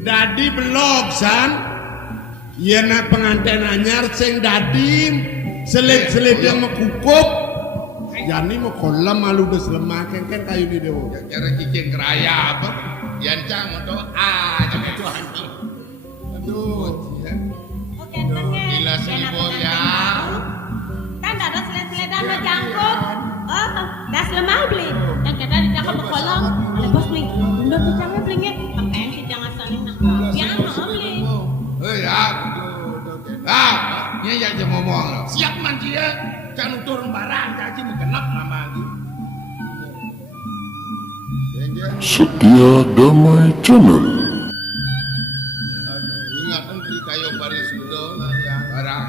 Dadi belum san. Yen pengantin anyar sing dadi selip-selip yang mekukup. Yani mau kolam malu des lemah kan kayu di dewo. Cara cicing keraya apa? Yan cang moto jangan Tuhan. Aduh. Oke, tenang. Gila seribu ya. Kan ada selet-seletan mau jangkut. Oh, das lemah beli. Dan kita di dalam kolam. Ada bos beli. Udah bicangnya belinya. Pakai si jangan saling nangkap. Yang mau beli. Ya. Ini aja ngomong. Siap manci ya. Jangan turun barang. Caci mengenap nama lagi. Setia Damai Channel. Ingat beli kayu baris dulu. Barang.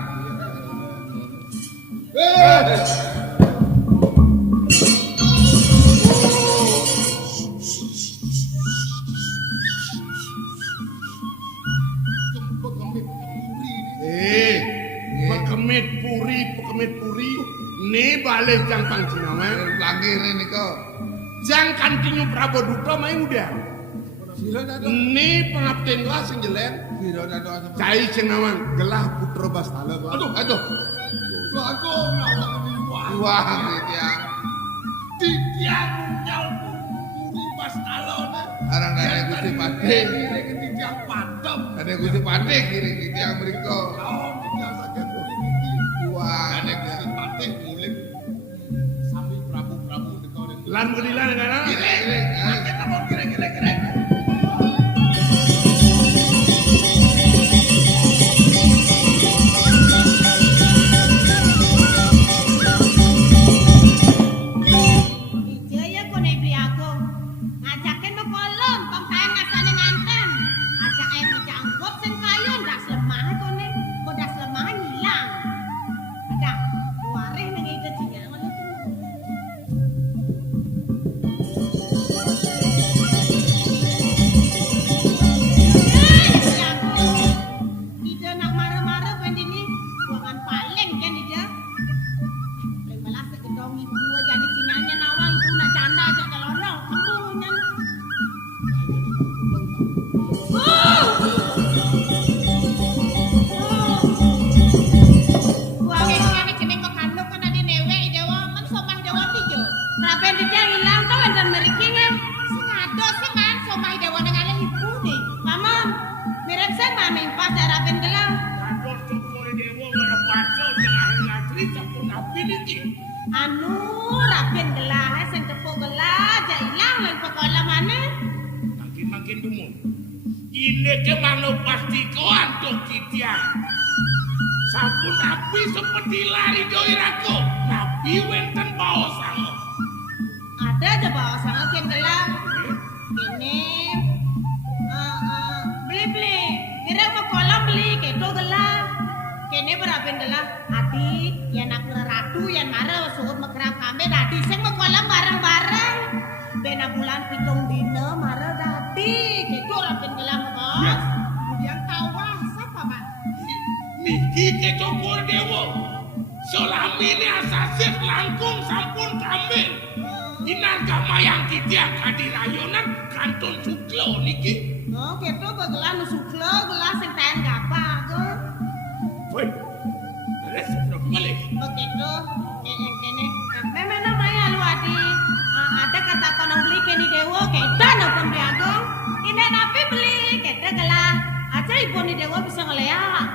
Pekemit puri ini balik jang pangcinawe Langir ini kok jang kantinyu Prabu Duto main udah ini pengabden gua sing jelen cai cenawang gelah putra Bastala aduh aku wah Tiang nyal puri Bastala arang dari Gusti Pade Tiang Padem ada Gusti Pade kiri Tiang mriko Ane Gusti Patih mulim sami Prabu lan gedilan kana kire kita mau kire Jaya kok nek beli aku. Ngajakin mau kolom, tong saya ngasane nganten. Ajak ae ngejangkut sing kayu ndak lemah kok nek. Kok ndak lemah hilang. Ada wareh nang ide jinya ngono tuh. Ide nak marah-marah kan ini buangan paling kan ide. Balas gedong ibu jadi sinanya nawang ibu nak canda aja kelono kamunya. Wah, kene jeneng kok kanduk kan ade newe dewa men somah dewa pijo. Rapen dia ilang to enten mriki nge. Sing ado sih kan somah dewa nang ale ibu nih. Mamam, mirip sing mami pas rapen gelang. Rampur cukur dewa ora pacul tengah ngatri sampun api niki Anu rapen gelah sing tepuk gelah aja ilang lan pokola mana. makin dumun ini ke mano pasti koantuk kitian sampun api seperti lari doiraku nabi wenten bawa sango Ada aja bawa sama ken gelah. Ini beli kira mau kolam beli keto gelah. Kene berapen gelah adi yang nak ratu yang marah suhut mekerap kami dadi sing mau kolam bareng-bareng. Bena bulan pitung dina marah dadi keto rapen gelah bos. Kemudian tawah siapa man? niki ke cukur dewa selami ini asasif langkung sampun kami inan kamayang kitian kadirayonan kantun suklo niki Oh keto begelah nusuklo gelah sing tahan gapa ke? woi ada sebelum balik Begitu, kene. Memang namanya lu adi. Ada kata kono beli kene dewo, kita napa beli agong. Ini napi beli, kita gelah. Aja ibu ni dewo bisa ngeleak.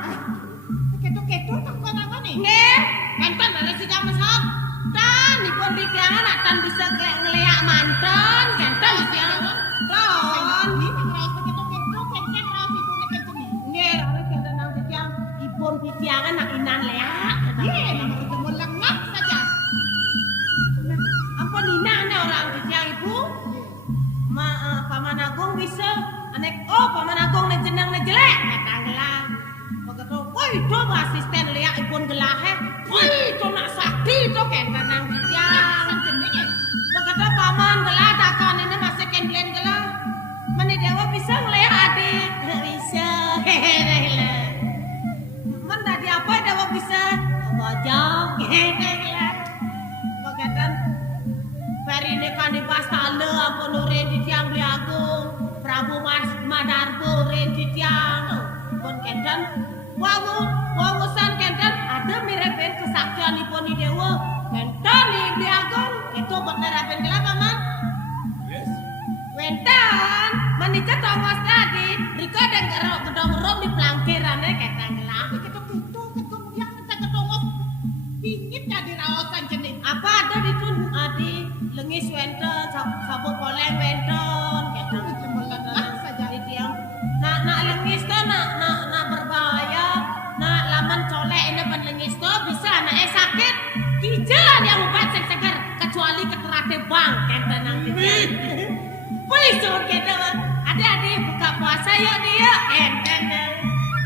Ketu tak kono apa nih? Nggih, enten ada si jam mesok. Dan ibu bikiran akan bisa ngeleak mantan, kenten bisa. Ron. Nggih, harus kita nang bikiran. Ibu bikiran nak inan leak. Iya, ketemu lengap saja. Apa titiang pun kenten wawusan kenten ada miripin kesaktian ipun di dewa kenten di agung itu penerapan kelapa man Yes. Wentan menikah tongos tadi Riko dan gedong rom di pelangkirannya kenten gelang kita tutup yang kita ketongos dingin jadi rawasan jenis apa ada di tun adi lengis wenten sabut poleng wenten kenten saja di tiang nak lengis tuh nak berbahaya nak laman colek ini pan lengis tuh bisa anaknya sakit kijalan yang obat yang segar kecuali keterate bang kenten nang Polis suruh kita adik-adik buka puasa yuk dia kenten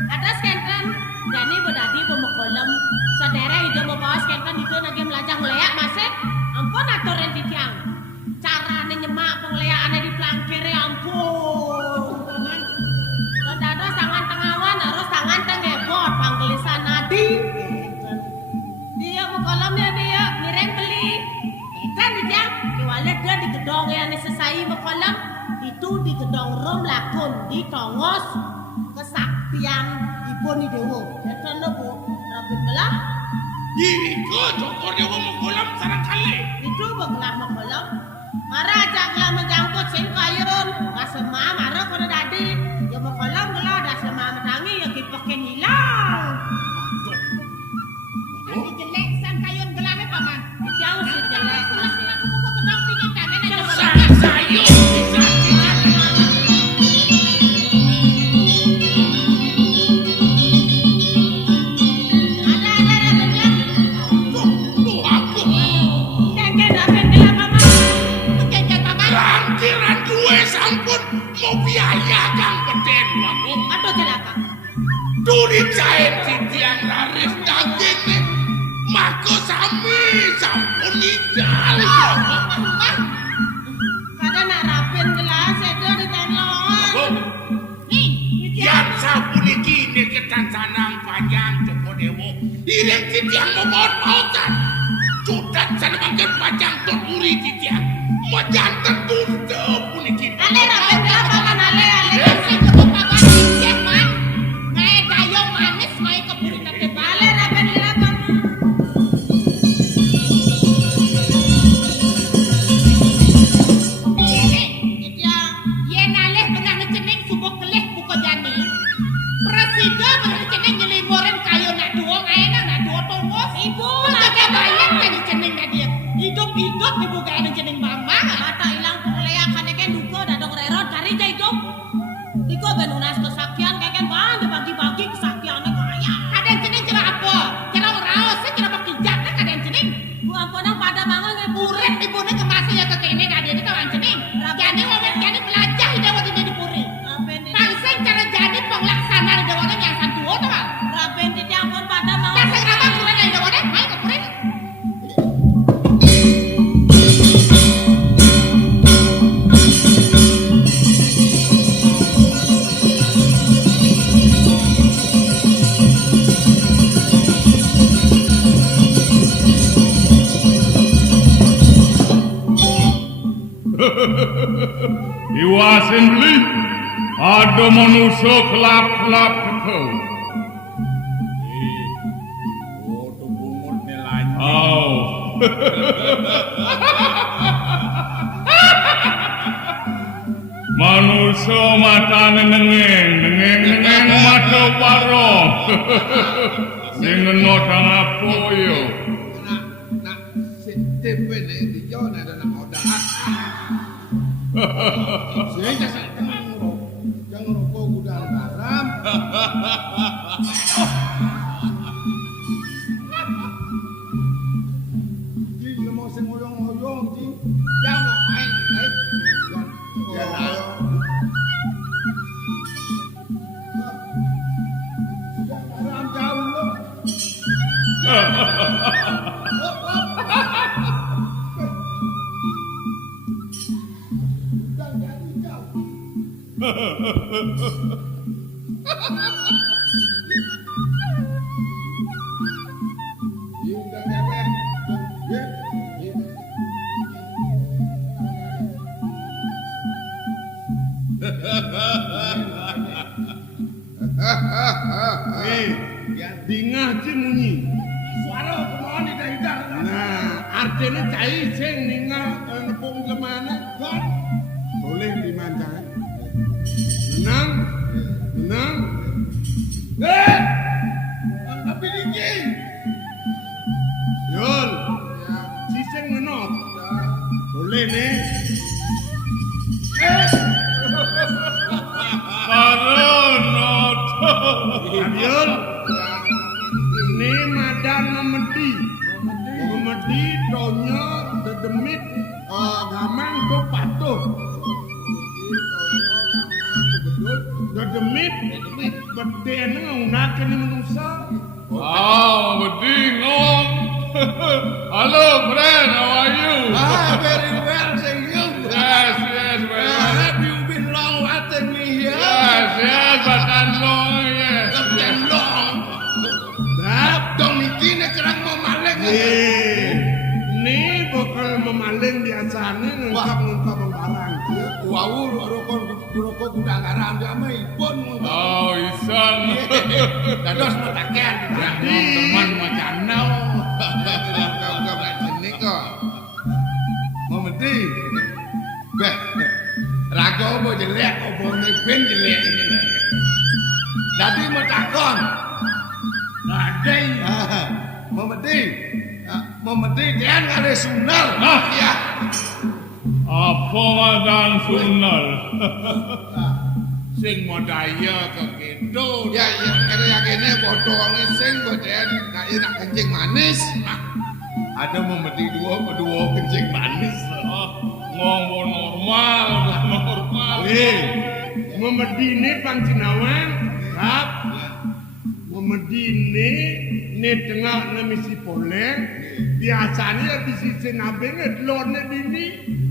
ada kenten jadi bedadi pemekolem saudara hidup membawa kenten itu lagi melajah ngeleak masih ampun aturan di tiang caranya nyemak pengeleakannya di pelangkir ya ampun dada sangan tengawan harus sangan tengebot panggelisan nadi dia mekolemnya dia mireng beli kan dia diwalet dia di gedong yang selesai mekolam itu di gedong rom lakon di tongos kesaktian ibu ni dewo kata bu rapit belah Diriku cokor dewa mengkolam sarang kali. itu begelah mekolam marah aja gelah menjangkut sing kayun ngasema marah pada dadi dia mekolam gelah dah sema menangi yang dipakai hilang Tadi jelek san kayun gelahnya paman jauh sih jelek masih kedong pingin tangan aja Sayur bisa tidak. Tuh aku. Langkiran duwe sampun mau biaya kang peden aku. Duri cair titiang laris daging nih. Mako sami sampun idal. Yang sabun iki ini ketansanang panjang Joko Dewo. Ireng titiang memot mautan. Sudah sana makan panjang terduri titiang. Majantan tunda pun iki. Hidup ibu gak ada jeneng mama mata hilang pengeleakannya kan duko dadong rerot cari jaitom Diko benunas kesaktian kayak kan bang dibagi-bagi kesaktiannya kaya kadang jeneng cerah apa cerah raos cerah pakai jaknya kadang jeneng bu ampunang pada mangan ngeburet ibunya kemasi ya kekene kadang ini kawan jeneng jadi wamen jadi belajar hidup waktu ini dipuri pangseng cara jadi penglaksana hidup waktu yang santuo teman rapen di campur pada mangan dasar apa kurang yang hidup waktu main kepurin Iwa assembly ada manusia kelap-kelap tekau. Oh, tuh bungut nilainya. Oh. Manusia mata nengeng mata warong. Sing notang apa yo? Nak si tempe nih di John ada nak oda. Saya jangan rokok gudang garam. Ji mau sengoyong-ngoyong ji. Jangan main, baik. Ya, garam jauh loh. Gudang jadi jauh. Ji udah cewek. Ji. Dingah ci munyi. Suara kemauan di dahitar. Nah, artinya cai sing ninggal nepung kemana? Kan? Boleh dimancang. Tenang. Tapi dingin. Yul, si sing ngenop. Boleh nih. Paronot. Yul, ini madan memedi. Memedi tonya dedemit gamang to patuh. Dedemit beden ngunakan manusia. Bedingong. Hello, friend. How are you? Very well, thank you. Yes, very well. Have you been long watching me here? Yes, but I'm long, yes. Kapten long. Dong iki nek kerang mau maleng. Ini bakal memaling biasanya ngungkap barang. Wow, rokok kuda ngaram damai pun. Oh, isang. Dados matakean teman macam nau. Ini kok. Momenti. Beh. Raga opo jelek opo ben jelek. Dadi matakon. Ngadai. Momenti kian kali sunar. Ya. Apa ngadan sunal? Sing modaya kekitu. Ya kene yakene padha wong sing boten nak kencing manis. Ada memedi kedua kencing manis. Ngomong normal. Memedine Panjinawan, kap. Memedine ne tengah na misi poleng. Biasanya di sisi nabenge lorne dini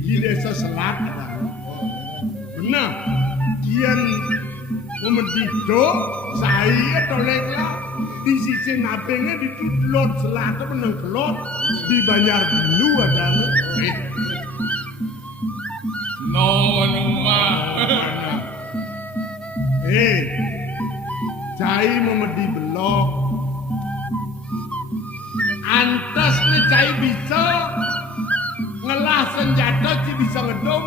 di desa selatan. Benar. Kian memedito saya tolenglah di sisi nabenge di lot selatan menang lot di Banjar Dulu ada. No, anuma. Cai memedi belok. Antas nih cai bisa ngelah senjata ci bisa ngedom.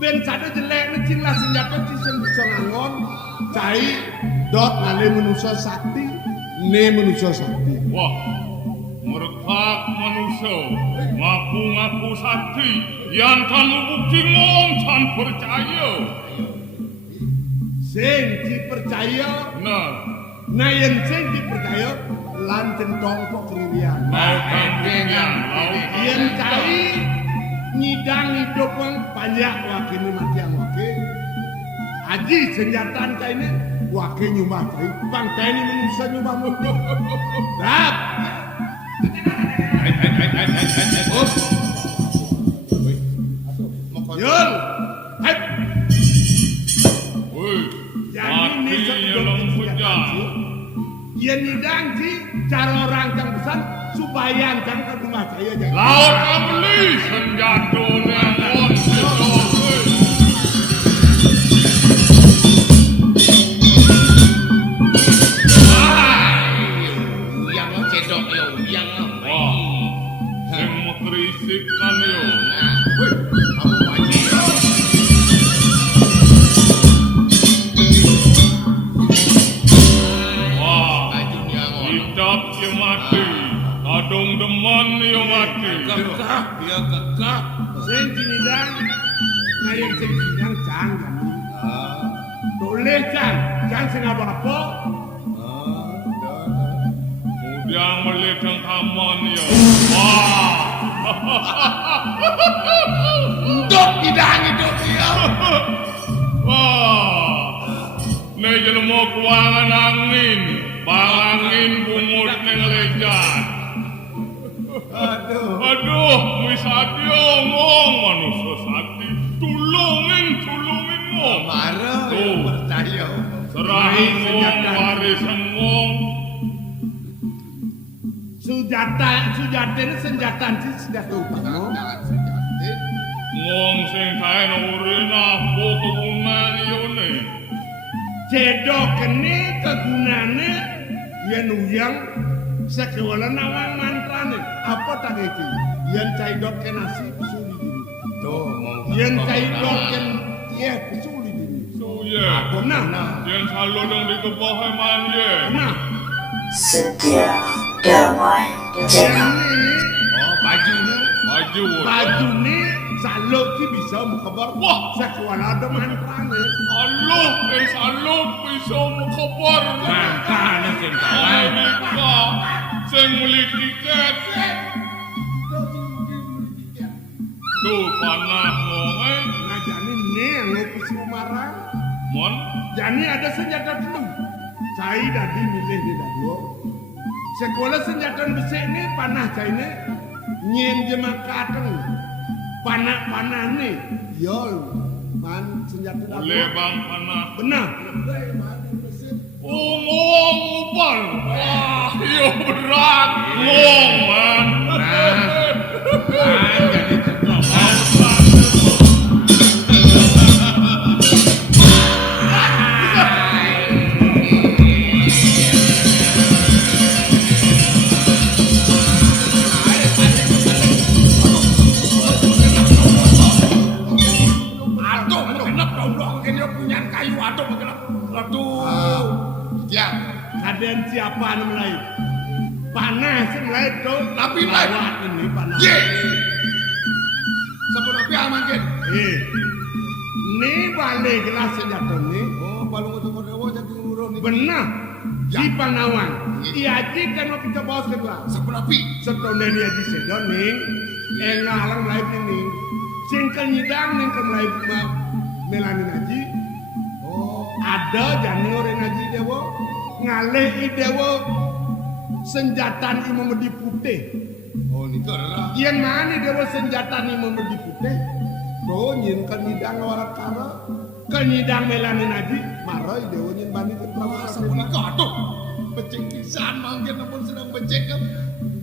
Ben sada jelek nih cinglah senjata ci bisa ngangon. Cai dot ngale manusia sakti, ne manusia sakti. Wah, merekak manusia, ngaku-ngaku sakti, yang kamu bukti ngomong tan percaya. Sing ci percaya, nah yang sing ci percaya lanten tongkok keriwian. Mau kambingan, Yang cai nyidang hidup banyak wakil mati yang wakil. Aji senjataan cai ini wakil nyumbah cai. Bang cai ini manusia nyumbah musuh. Rap. Yul. Hai. Jadi ini yang nyidang ci cara orang yang besar supaya kan ke rumah saya jadi. laut kabeli senjata neon sedoke. yang cedok yo, yang Wah, sing mengkrisik kan yo. nah, kamu wajib. Wah, Bajunya ngono. hidup yo mati, kadung deman yo mati. Kekah, dia kekah. Sing cinidang, nah yang sing cinidang jangan. Boleh jangan sing apa-apa. Kemudian melihat taman yo. Wah, Untuk hidang hidup dia. wah. Nek jelema kuangan angin, balangin bungut ning lejat. Aduh, misadyo ngomong manusia sakti, tulungin ngomong. Marah, Tuh. percaya. Serahin ngomong, warisan ngomong. Sujata ini senjata utama. Ngomong sing kae urina apa kegunaan yo ne. cedok kene kegunane yen uyang sekolah nawang mantrane apa tak itu yen caidok ke nasi pesuli diri Tuh, mau yen caidok ken ya pesuli diri So ye. benar Yang selalu dong di kebawah man ye. benar Setia Damai Channel. Oh, bajunya. baju ni saluk ki bisa mukhabar Wah. sekolah ada mantrane Salud bisa mukhabar. Kana sing kawan. Alika, sing beli tiket. Tuh panah ngomong ngajani ni yang ngopi sumarang Mon, jani ada senjata dulu cai dadi milih di dadu sekolah senjata besi ni panah cai ni nyen jema kateng panah ni yol man senjata dadu boleh bang panah. benar Ngomong ubal. Wah, iya berat. Ngomong man. Jadi ceklok. Aduh, kenapa dong kene punya kayu aduh kenapa? Aduh. Ya, kaden siapa anu mulai panah sing mulai tu Tapi mulai. lawat ini panah ye. Sabun api mangkin. ni balik gelas senjata ni Oh, balung itu kodewo jadi urun ni. benar si panawang iaji kan mau kita bawa sekelas Sabun api. setone dia di sedoning ngalang mulai ini singkel nyidang ning ke mulai melani ngaji ada jani orang ngaji dewa ngalih dewa senjatan imam di putih Oh, ni kerah. yang mana dewa senjatan imam di putih do nyin kan nyidang orang kara kan nyidang melani ngaji marai dewa nyin bani ke Wah, sabun ni aduh. Becek pisan mangkin namun sedang becek kan.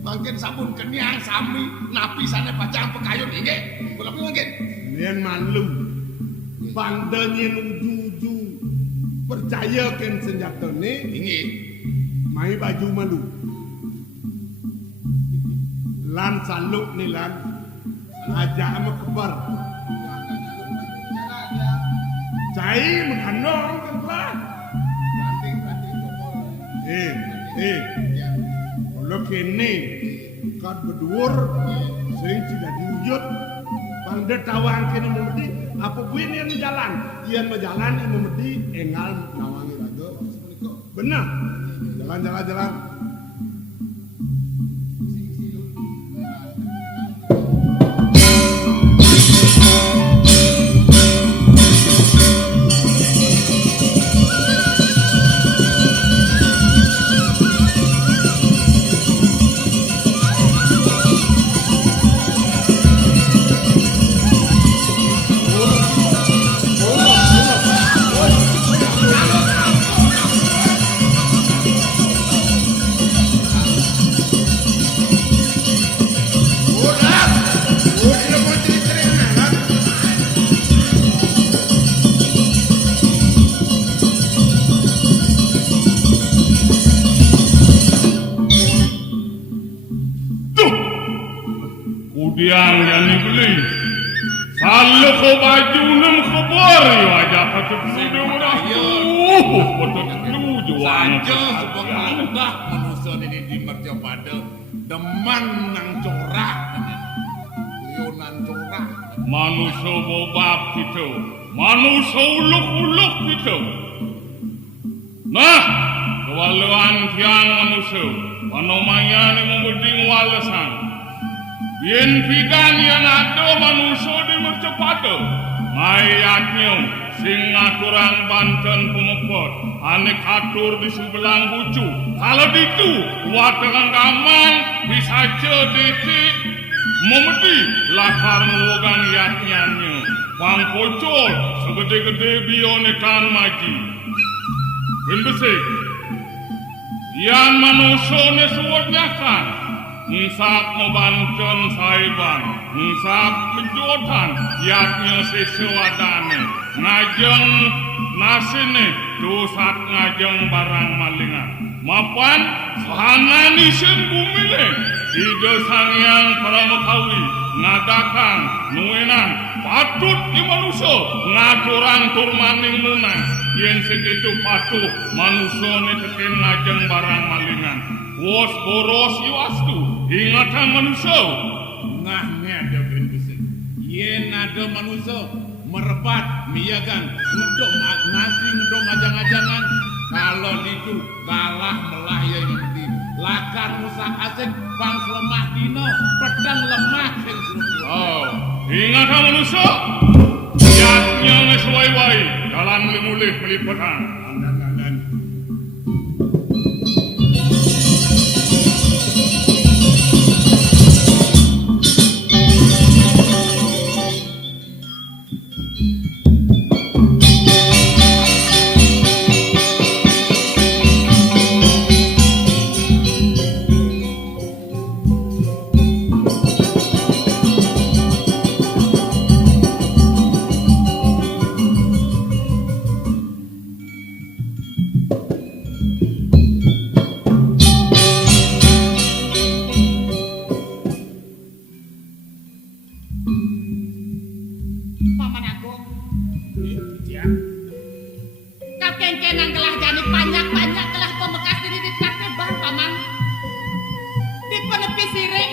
Mangkin sabun kenyang sami napi sana pacang pekayun inge. Tapi mangkin. Nian malu pandanya nuju percaya kan senjata ni Inge. mai baju malu lan saluk ni lan aja ama kebar cai mengandong kan lah kalau kini kan berduur sering tidak diwujud pangde tawang kini memedi apa buin yang jalan ian berjalan yang memedi engal nawangi raga benar jalan Kemudian yang dibeli. Kalau kau baju nem kebor, wajah patut sudah orang. Patut dulu jual. Saja sebuah mudah manusia ini di merja pada deman nang corak. Yonan corak. Manusia bobab kita. Manusia uluk-uluk kita. Nah, kewaluan tiang manusia. Panomanya ni memberding walasan. Bien pikan yang ada manusia di mercepada. Mayatnya sing aturang Banten pemepot. Anek atur di sebelah hucu. Kalau itu watangan gaman bisa detik memedi lakar mewogan yatnyannya. Bang pocol segede-gede bionekan maji. Bembesik. Yang manusia ni suatnya kan. Nsak membanten saiban, nsak menjotan, yaknya sesuadane, ngajeng nasine dosat ngajeng barang malingan mapan hananisin bumile Ida Sangyang Paramakawi ngadakan nuenan patut di manusia ngaturang turmaning lunas yen segitu patuh manusia neteken ngajeng barang malingan wos boros iwastu ingatan manusia Nah ada bener yen ada manusia merebat miyagan ngedom nasi ngedom ajang-ajangan kalau itu kalah melah ya ngerti lakar musak asik bang lemah dino pedang lemah sing oh ingatan manusia yatnya ngesuai-wai dalam mulih meliputan andan-andan Paman Agung. Kakengkenan kelah jani banyak-banyak kelah pembekas diri di kakek bang paman. Di penepi siring,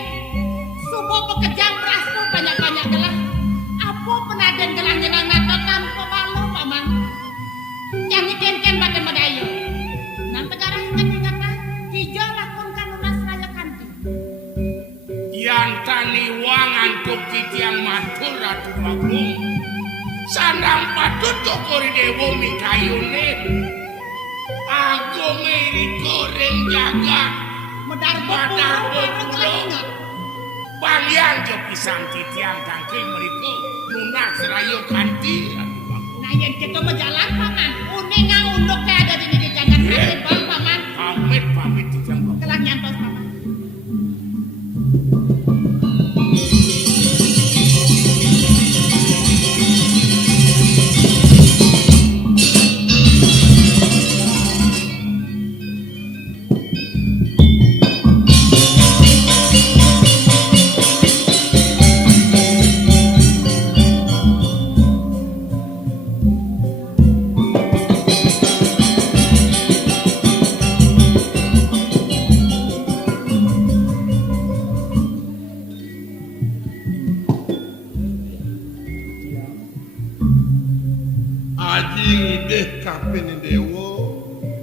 subuh pekejang prastu banyak-banyak kelah. Apa penaden kelah nyerang nato tanpa balo paman. Yang ken-ken badan medayo. Nang tegara ingat-ingatlah, hijau lakonkan lunas raya kanti. Yang tani wang antuk titiang matur Ratu Agung. Sandang patut tokori dewo mikayunin. Agung ini goreng jaga. Medar Badar bepulo, bepulo. ingat. Bang yang jo pisang titiang tangkil mereka. Lunas rayo kanti Ratu Agung. Nah yang kita berjalan paman, uninga unduk ke ada di jangan sakit bang paman. Pamit titiang bang. Kelah nyantos paman. Aji ngideh kapin dewo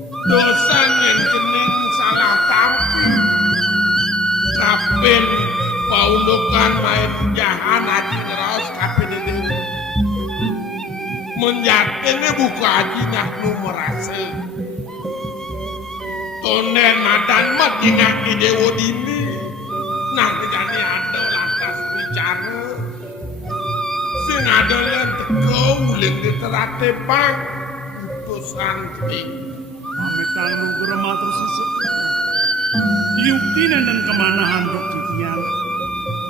dosa yang kening salah tampi kapin paundukan main jahan aji ngeraos kapin dewo menyakinnya buka aji nak nu merasa tonen madan mat ingat di dewo dini nah kejani ada lantas bicara sing ada yang teko uling diterate bang utusan ting Pamitan nunggu matur sisik. Yuktinan dan kemanahan Dok Titian.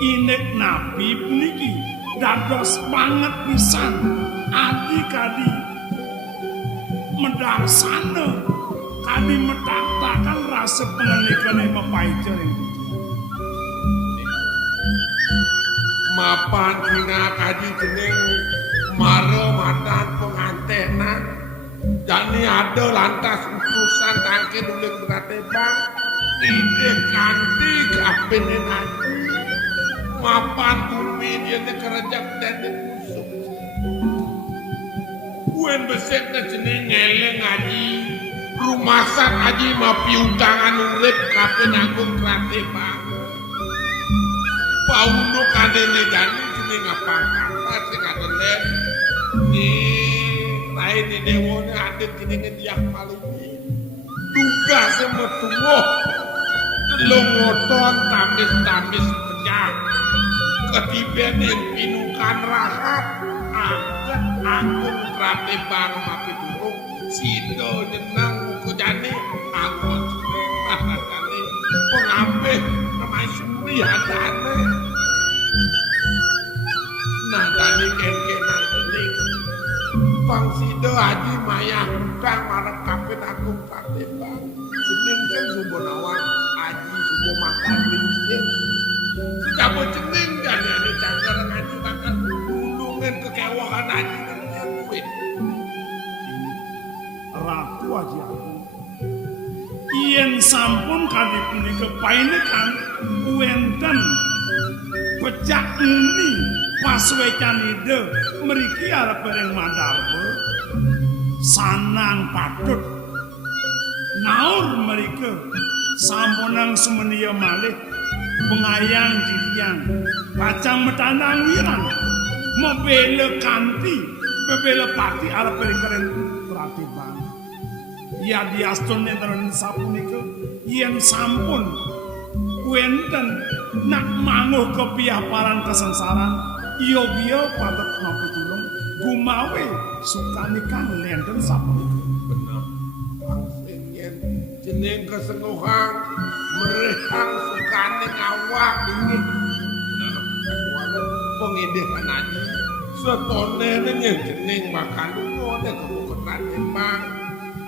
Inek nabi puniki dados banget pisan adi-kadi medarsana kadi metaktakan rasa pengenikan yang mepaicer yang mapan kina kaji jeneng maro matan pengantenan jani ada lantas utusan tangke uling berate bang ide kanti kapinin haji mapan bumi dia kerajak dan kusuk kuen besek na jeneng ngeleng haji rumasan haji ma piutangan urip kapin agung kerate bang paundo kadene jani jeneng ngapa-ngapa sing adelen di rai di dewone adet jenenge diak palingi duga semetuwo telung ngoton tamis-tamis pecah ketiben yang pinukan rahat angkat agung rapi bang mapi durung sido jenang buku jani angkot jani pengambil namanya suri hadane nah jani kengke nang kening Wang Sida Haji Mayah kang marep kapit agung Pratibang. Jeneng sing Sumbonawan Haji Sumo Makan Ningsih. Sedabo jeneng jane cangker ngaji makan nulungen kekewahan Haji kuwi. Ratu Haji Agung. Yen sampun kali punika paenekan wenten pecak muni paswecanide mriki arep ing Mandarba sanang patut naur mriki sampunang sumeniya malih pengayang diliang kacang metanang wirang mebele kanthi bebele pati arep ing Pratibang. Ya diastun enten sapunika yen sampun wenten nak manguh kepiaparan kesengsaraan iya patut napa tulung gumawe sukane kang lenten sapunika. Bener. Wang sing yen jeneng kesenguhan merehang sukane awak inggih. Nah, walau pengindihan Haji setone ning jeneng makan ngene kebukeran Pratibang.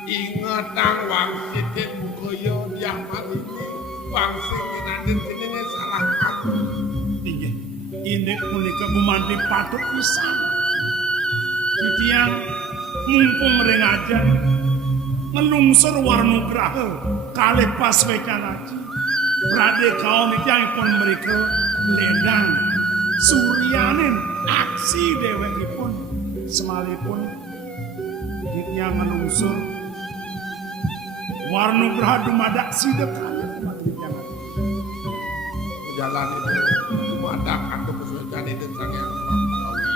Ingetang wang sidik bukaya diah malini wang sing nanti jenenge salah aku. Inggih, indek punika gumanti patut pisan. Titiang mumpung ring ajan ngelungsur Warnugraha kalih Paswecan Haji. Brade kaum tiyangipun mrika lendang suryaning aksi dhewekipun semalipun titiang ngelungsur Warnugraha dumadak sidek kalih umat titiang Haji. Jalan itu dumadak atau Paswecan itu sang yang Prawi.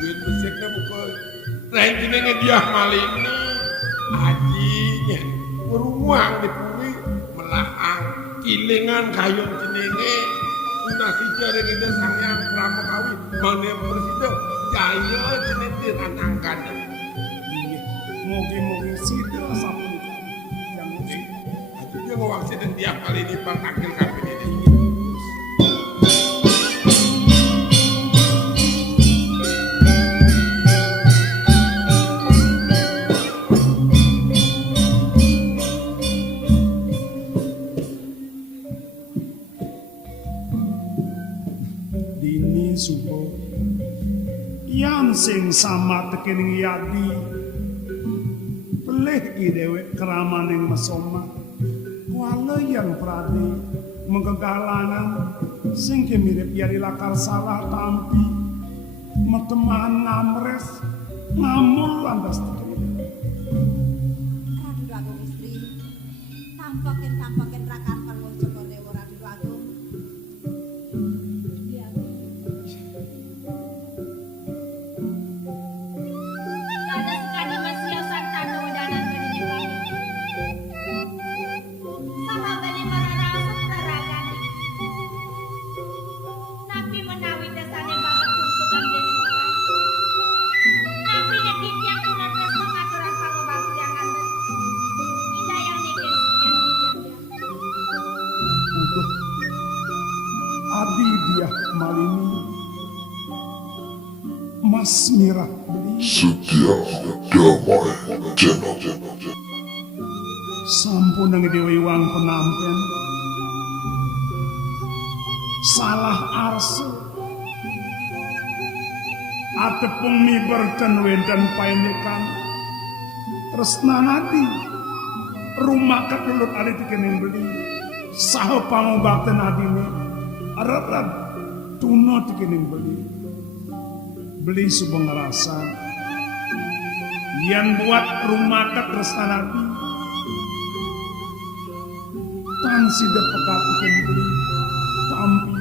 Duit besiknya buka lain jenenge diah malini Hajinya beruang dipuwi melahang kilingan kayong jenenge unasi jaring itu sang yang Pramokawi mane presiden jaya jeneng diranangkan. Inggih, mugi-mugi sida sapunika yang mugi. Haji dia ngawang sideng diah malini bang akil kabin ini. Subo yang sing sama tekening yadi pelih idewek keramaning mesoma wala yang pradi menggagalangan sing kemirip yari lakar salah tampi meteman ngamres ngamul landas tekening Radu Agung istri, tampakin rakan perlu Joko Dewa Radu Agung. Adi dia malini Mas Mirah beli Setia damai channel. sampun nang dewi wang penampen salah arse atepung miberken wenten paenekan tresnanati rumah kedulur ari dikening beli saha pangobakten adine arep tuna dikening beli subeng ngerasa yang buat rumah ketresnanati tan sida pekat dikening beli tampi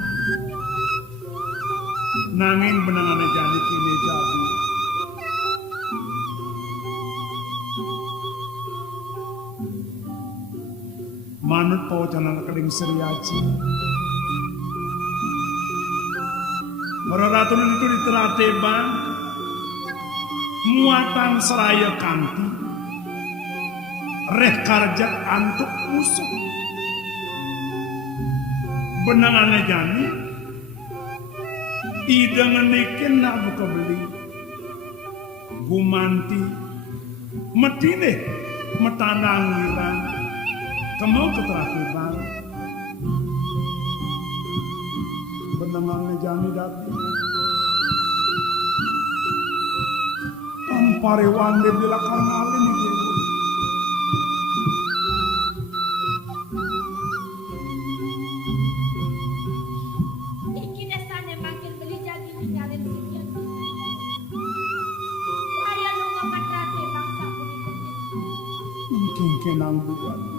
nanging benangane jani kini jadi manut pawacanan keling Sri Haji para ratunan itu diteratebang muatan seraya kanti reh karja antuk musuh benangane jani tidak ngenikin nak buka beli gumanti medine metanang wirang kemau keterakiban benangan jani dati tampare wande bila karnalin iki Iki desane makin beli jadi nyalin sikian. Saya lunga katrate bangsa punika. mungkin kenang bukan